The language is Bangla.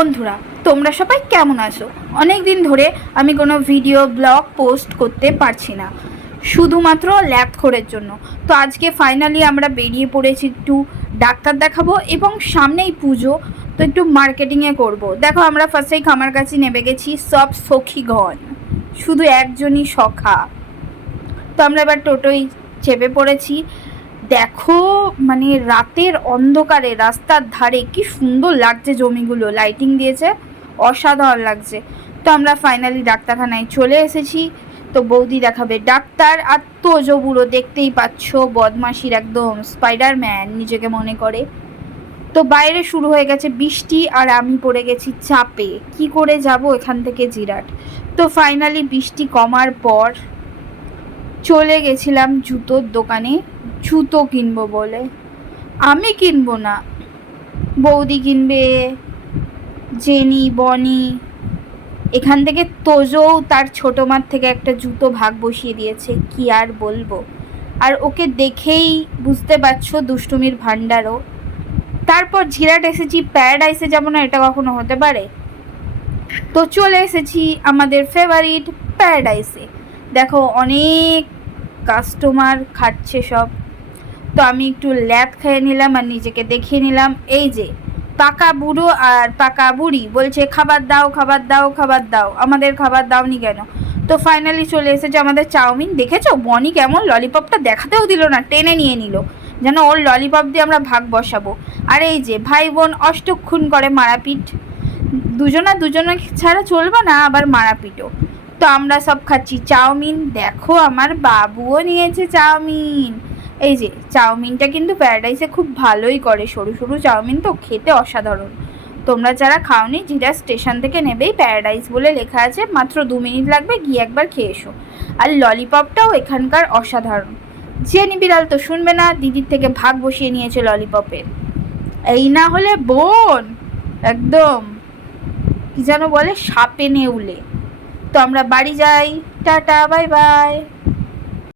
বন্ধুরা, তোমরা সবাই কেমন আছো? অনেক দিন ধরে আমি কোনো ভিডিও ব্লগ পোস্ট করতে পারছি না। শুধুমাত্র ল্যাব খোরের জন্য। তো আজকে ফাইনালি আমরা বেরিয়ে পড়েছি একটু ডাক্তার দেখাবো এবং সামনেই পুজো। তো একটু মার্কেটিংয়ে করব। দেখো আমরা ফার্স্টেই খামার কাছে নেমে গেছি, সব সখীগণ শুধু একজনই সখা। তো আমরা এবার টোটোই চেপে পড়েছি। দেখো মানে রাতের অন্ধকারে রাস্তার ধারে কি সুন্দর লাগছে জমিগুলো। লাইটিং দিয়েছে, অসাধারণ লাগছে। তো আমরা ফাইনালি ডাক্তারখানায় চলে এসেছি। তো বৌদি দেখাবে ডাক্তার আর তোজো বুড়ো দেখতেই পাচ্ছ বদমাসির একদম স্পাইডারম্যান নিজেকে মনে করে। তো বাইরে শুরু হয়ে গেছে বৃষ্টি আর আমি পড়ে গেছি চাপে। কি করে যাব এখান থেকে জিরাট? তো ফাইনালি বৃষ্টি কমার পর চলে গেছিলাম জুতোর দোকানে। জুতো কিনবো বলে। আমি কিনবো না। বৌদি কিনবে, জেনি, বনি, এখান থেকে তোজো, তার ছোটো মার থেকে একটা জুতো ভাগ বসিয়ে দিয়েছে, কি আর বলব? আর ওকে দেখেই বুঝতে পারছ দুষ্টুমির ভাণ্ডারও। তারপর ঝিরাট এসেছি, প্যারাডাইসে যাব না, এটা কখনো হতে পারে? তো চলে এসেছি আমাদের ফেভারিট প্যারাডাইসে। দেখো, অনেক কাস্টমার খাচ্ছে সব। তো আমি একটু ল্যাদ খেয়ে নিলাম আর নিজেকে দেখিয়ে নিলাম। এই যে, পাকা বুড়ো আর পাকা বুড়ি বলছে, খাবার দাও খাবার দাও খাবার দাও। আমাদের খাবার দাওনি কেন? তো ফাইনালি চলে এসেছে আমাদের চাউমিন। দেখেছ? বনি কেমন ললিপপটা দেখাতেও দিল না, টেনে নিয়ে নিল। যেন ওর ললিপপ দিয়ে আমরা ভাগ বসাবো। আর এই যে, ভাই বোন অষ্টক্ষুণ করে মারাপিট। দুজনা দুজনে ছাড়া চলবে না, আবার মারাপিটও। তো আমরা সব খাচ্ছি চাউমিন। দেখো, আমার বাবুও নিয়েছে চাউমিন। এই যে, চাউমিনটা কিন্তু প্যারাডাইসে খুব ভালোই করে সরু সরু চাউমিন তো খেতে অসাধারণ। তোমরা যারা খাওনি, জিরা স্টেশন থেকে নেবেই প্যারাডাইস বলে লেখা আছে, মাত্র দু মিনিট লাগবে, গিয়ে একবার খেয়ে এসো। আর ললিপপটাও এখানকার অসাধারণ। জেনি বিড়াল তো শুনবে না, দিদির থেকে ভাগ বসিয়ে নিয়েছে ললিপপের। এই না হলে বোন, একদম, কি যেন বলে, সাপে নেউলে। তো আমরা বাড়ি যাই, টাটা, বাই বাই।